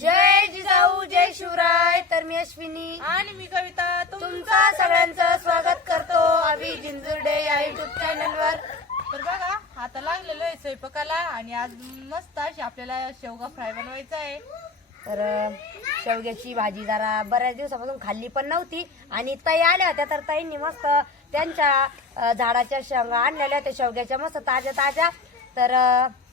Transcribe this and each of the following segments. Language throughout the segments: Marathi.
जय जिजाऊ जय शिवराय. तर मी अश्विनी आणि मी कविता तुमचं सगळ्यांचं स्वागत करतो अभि जिंजुर्डे या युट्यूब चॅनलवर. तर बघा आता लागलेलो आहे स्वयंपाकाला आणि आज मस्त अशी आपल्याला शेवगा फ्राय बनवायचा आहे. तर शेवग्याची भाजी जरा बऱ्याच दिवसापासून खाल्ली पण नव्हती आणि ताई आल्या होत्या तर ताईंनी मस्त त्यांच्या झाडाच्या शेंगा आणलेल्या होत्या शेवग्याच्या मस्त ताज्या ताज्या. तर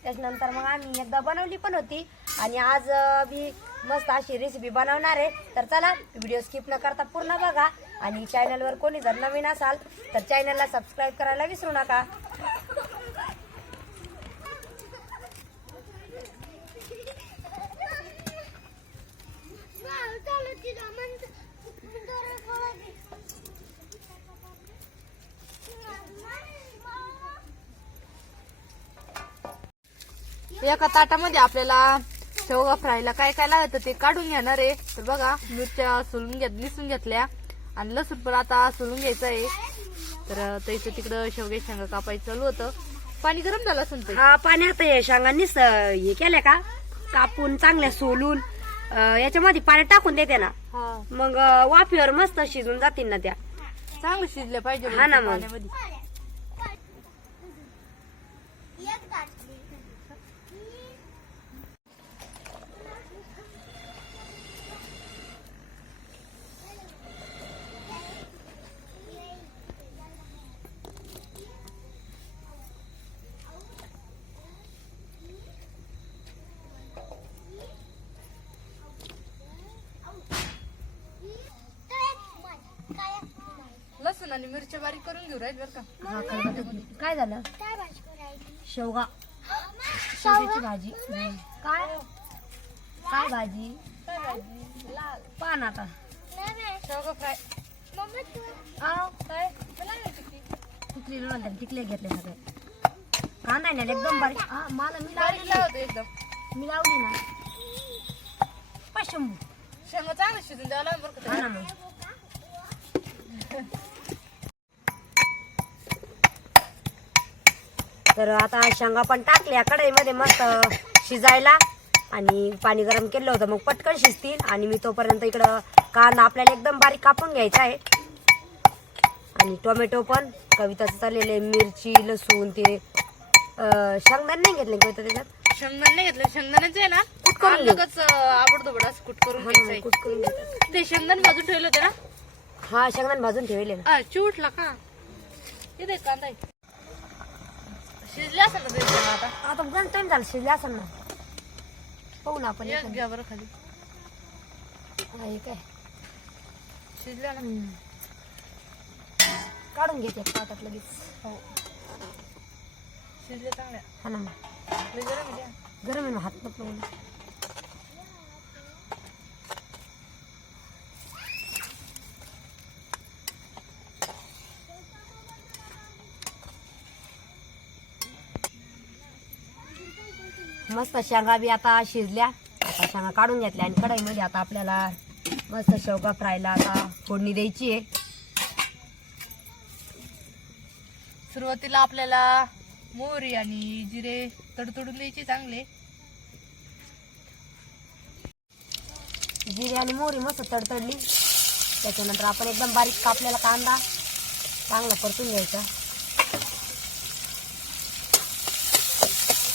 त्याच्यानंतर मग आम्ही एकदा बनवली पण होती आणि आज मी मस्त अशी रेसिपी बनवणार आहे. तर चला व्हिडिओ स्किप न करता पूर्ण बघा आणि चॅनलवर कोणी जर नवीन असाल तर चॅनलला सबस्क्राईब करायला विसरू नका. एका ताटामध्ये आपल्याला शेवगा फ्रायला काय काय लागतं ते काढून घेणार आहे. तर बघा मिरच्या निसून घेतल्या आणि लसूण पण आता सोलून घ्यायचं आहे. तर त्याचं तिकडं शेवगे शेंगा कापायचं चालू होतं. पाणी गरम झालं असून हा पाणी आता हे शेंगांनीच हे केल्या का कापून चांगल्या सोलून याच्यामध्ये पाणी टाकून देते ना मग वाफेवर मस्त शिजून जातील ना त्या. चांगलं शिजलं पाहिजे हा ना मग. पाण्यामध्ये. लसूण आणि मिरच्या बारीक करून घेऊ राहील बरं का. हा काय झालं शेवगा शेवग्याची भाजी काय काय भाजी पान आता शेवगा फ्राय काय टिकली नंतर टिकले घेतले सगळे कांदा नाही एकदम बारीक. मला मी बारीक लावतो एकदम. मी लावली ना पशंभू शेंगा चांगलं शिजून द्यावं लागेल बरं का. हा ना मग. तर आता शेंगा पण टाकल्या कढईमध्ये मस्त शिजायला आणि पाणी गरम केलं होतं मग पटकन शिजतील. आणि मी तोपर्यंत इकडं कांदा आपल्याला एकदम बारीक कापून घ्यायचा आहे आणि टोमॅटो पण कविताचं चाललेले मिरची लसूण ते शेंगदाणे नाही घेतले कविता त्याच्यात शेंगदाणे नाही घेतलं. शेंगदाण्याचं आहे ना कुट करून घे. लगेच आवडतो बडा कुट करून घ्यायचंय. कुट करून घ्यायचं. ते शेंगदाणे भाजून ठेवले होते ना. हा शेंगदाणे भाजून ठेवले ना. चिवटला का इथे कांदा आहे. शिजले असेल ना ते शेंगा आता. आता गण टाइम झाला शिजले असेल ना पाहू ना आपण. एक घ्या बरं खाली. हे काय शिजल्या ना. काढून घेते पाटात लगेच. हो शिजले चांगल्या. हा ना लय गरम आहे त्या. गरम आहे ना हात नको लावू. मस्त शेंगा बी आता शिजल्या. आता शेंगा काढून घेतल्या आणि कढईमध्ये आता आपल्याला मस्त शेवगा फ्रायला आता फोडणी द्यायची आहे. सुरुवातीला आपल्याला मोहरी आणि जिरे तडतडून द्यायचे चांगले. जिरे आणि मोहरी मस्त तडतडली त्याच्यानंतर आपण एकदम बारीक कापलेला कांदा चांगला परतून घ्यायचा.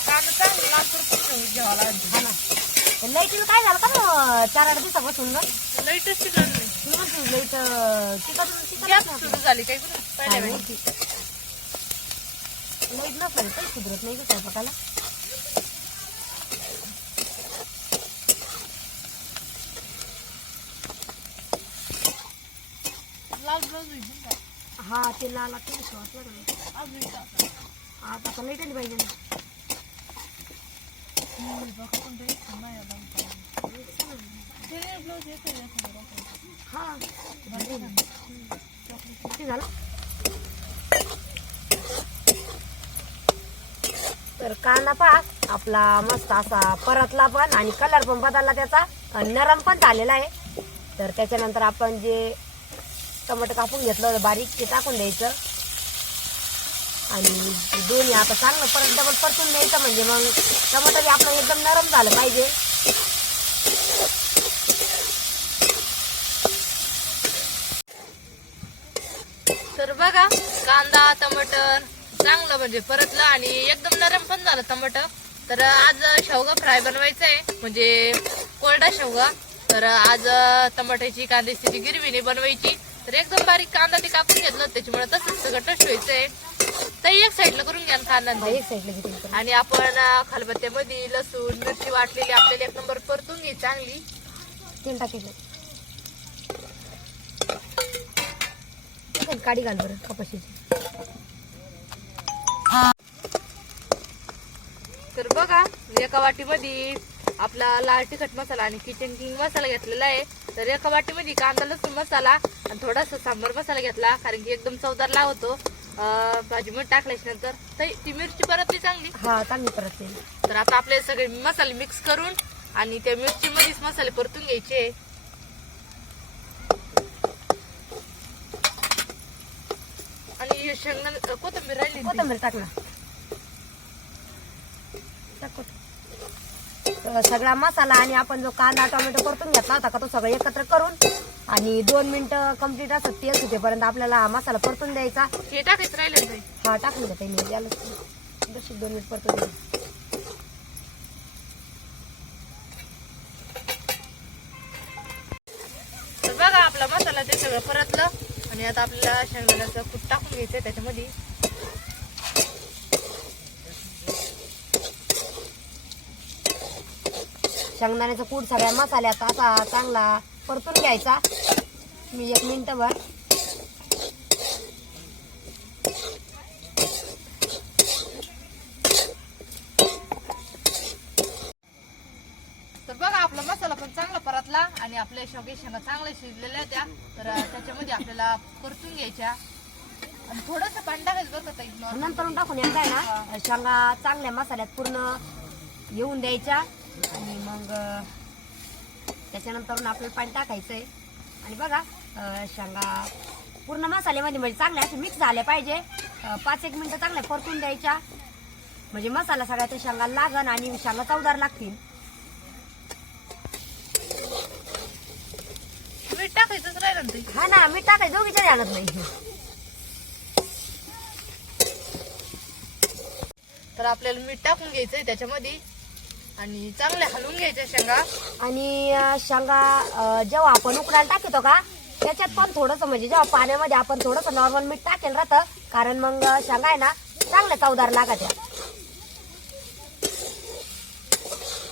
कांदा चांगला लाल परतून घ्यावा लागेल. हा ना लाईटीला काय झालं का मग 4-8 दिवसापासून लई टेस्टी लागली. लाईट गॅस सुरू झाली काही पहिल्या वेळी. लाईट नसेल काही सुधरत नाही का स्वयंपाकाला. लाल ब्लाऊज हा ते लाल वाटलं आता पण लाईट आली पाहिजे ना. हा ते झालं. तर कांदा पहा आपला मस्त असा परतला पण आणि कलर पण बदलला त्याचा नरम पण झालेला आहे. तर त्याच्यानंतर आपण जे टमाटर कापून घेतलं होतं बारीक ते टाकून द्यायचं आणि दोन्ही आता चांगलं परत डबल परतून द्यायचं म्हणजे मग टमाटर आपलं एकदम नरम झालं पाहिजे. बघा कांदा टमाटर चांगलं म्हणजे परतलं आणि एकदम नरम पण झालं टमाटर. तर आज शेवगा फ्राय बनवायचा आहे म्हणजे कोरडा शेवगा. तर आज टमाट्याची कांद्याची गिरवी बनवायची. तर एकदम बारीक कांदा ते कापून घेतलं त्याच्यामुळे तसंच सगळं टच व्हायचंय. तर एक साईडला करून घ्या कांदा एक साईडला घेते आणि आपण खलबत्त्यामध्ये लसूण मिरची वाटलेली आपल्याला एक नंबर परतून घ्यायची चांगली. तेल टाकायचं काडी घाल बरं कपाशीची. तर बघा एका वाटीमध्ये आपला लाल तिखट मसाला आणि किचन किंग मसाला घेतलेला आहे. तर एका वाटीमध्ये कांदा लसूण मसाला आणि थोडासा सांबार मसाला घेतला कारण की एकदम चवदार लावतो भाजी मध्ये टाकल्याच्या नंतर. तर ती मिरची परतली चांगली. हा चांगली परतली. तर आता आपले सगळे मसाले मिक्स करून आणि त्या मिरची मध्येच मसाले परतून घ्यायचे. आणि शेंगदाणे कोथिंबीर राहिली कोथिंबीर टाक ना. सगळा मसाला आणि आपण जो कांदा टोमॅटो परतून घेतला होता का तो सगळं एकत्र करून आणि 2 मिनिटं कम्प्लीट असत तेल सुटेपर्यंत आपल्याला हा मसाला परतून द्यायचा. हे टाकायचं राहिले हा टाकून घेता येईल याला 2 मिनिट परतून द्या. तर बघा आपला मसाला ते सगळं परतलं आणि आता आपल्याला शेंगदाण्याचं कूट टाकून घ्यायचंय त्याच्यामध्ये. शेंगदाण्याचा कूट सगळ्या मसाल्यात असा चांगला परतून घ्यायचा. मी 1 मिनिटभर तर बघा आपला मसाला पण चांगला परतला आणि आपल्या शेंगा चांगल्या शिजलेल्या होत्या. तर त्याच्यामध्ये आपल्याला परतून घ्यायच्या आणि थोडंसं पाणी टाकायचं बघा ताई. नंतर टाकून एकदा आहे ना शेंगा चांगल्या मसाल्यात पूर्ण येऊन द्यायच्या आणि मग त्याच्यानंतर आपल्याला पाणी टाकायचंय. आणि बघा शेंगा पूर्ण मसाल्यामध्ये म्हणजे चांगल्या असे मिक्स झाले पाहिजे. 5-1 मिनिटं चांगल्या परतून द्यायच्या म्हणजे मसाला सगळ्या त्या शेंगाला लागन आणि शेंगा चवदार लागतील. मीठ टाकायचंच राहिलं ना ताई. हा ना मीठ टाकायचं दोघीच्या ध्यानात नाही. तर आपल्याला मीठ टाकून घ्यायचंय त्याच्यामध्ये आणि चांगल्या हलवून घ्यायच्या शेंगा. आणि शेंगा जेव्हा आपण उकडायला टाकतो का त्याच्यात पण थोडंसं म्हणजे जेव्हा पाण्यामध्ये आपण थोडंसं नॉर्मल मीठ टाकेल राहतं कारण मग शेंगा आहे ना चांगल्या चवदार लागत्या.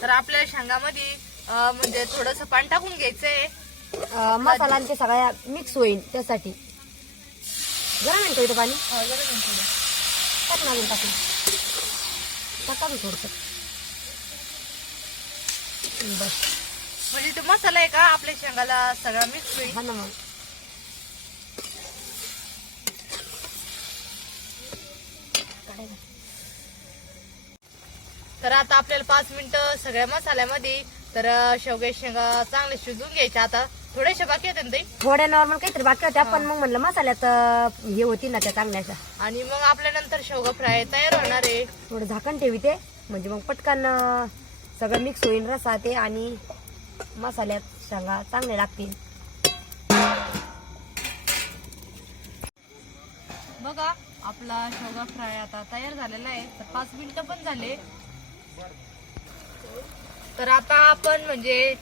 तर आपल्या शेंगामध्ये म्हणजे थोडंसं पाणी टाकून घ्यायचंय. मसाला आणि ते सगळ्या मिक्स होईल त्यासाठी. गरम आहे का पाणी टाक ना टाकून टाका थोडस बस म्हणजे तो मसाला आहे का आपल्या शेंगाला सगळा मिक्स होईल. हा ना मग तर आता आपल्याला 5 मिनिटं सगळ्या मसाल्यामध्ये तर शेवग्याच्या शेंगा चांगले शिजवून घ्यायच्या. आता थोड्याशा बाकी होत्या ना ताई. थोड्या नॉर्मल काहीतरी बाकी होत्या पण मग म्हणलं मसाल्यात हे होती ना त्या चांगल्याशा. आणि मग आपल्या नंतर शेवगा फ्राय तयार होणार आहे. थोडं झाकण ठेवी ते म्हणजे मग पटकन सगळं मिक्स होईल रसा ते आणि मसाल्यात शेंगा चांगले लागतील. बघा आपला शेवगा फ्राय आता तयार झालेला आहे. तर 5 मिनिटं पण झाले. तर आता आपण म्हणजे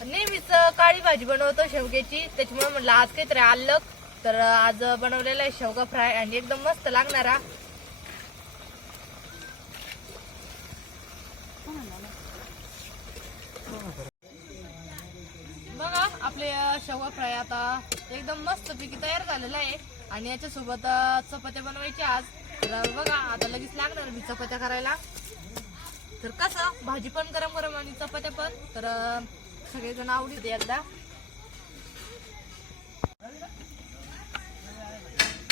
नेहमीच काळी भाजी बनवतो शेवग्याची त्याच्यामुळे म्हटलं आज काहीतरी आलं. तर आज बनवलेला आहे शेवगा फ्राय आणि एकदम मस्त लागणारा. बघा आपले शेवगा फ्राय आता एकदम मस्त पैकी तयार झालेला आहे आणि याच्यासोबत चपात्या बनवायच्या आज. तर बघा आता लगेच लागणार मी चपात्या करायला. तर कसं भाजी पण गरम गरम आणि चपात्या पण. तर सगळेजण आवडीत एकदा.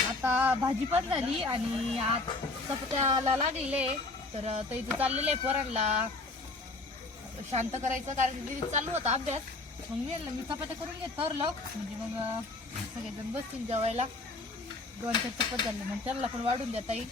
आता भाजी पण झाली आणि आज चपात्याला लागलेले. तर इथं चाललेलं आहे पोरांना शांत करायचं कारण की चालू होता अभ्यास. मग मी चपात्या करून घेत ठरलं म्हणजे मग सगळेजण बसतील जेवायला. 2-4 चपात झाले मग त्यांना पण वाढून देता येईल.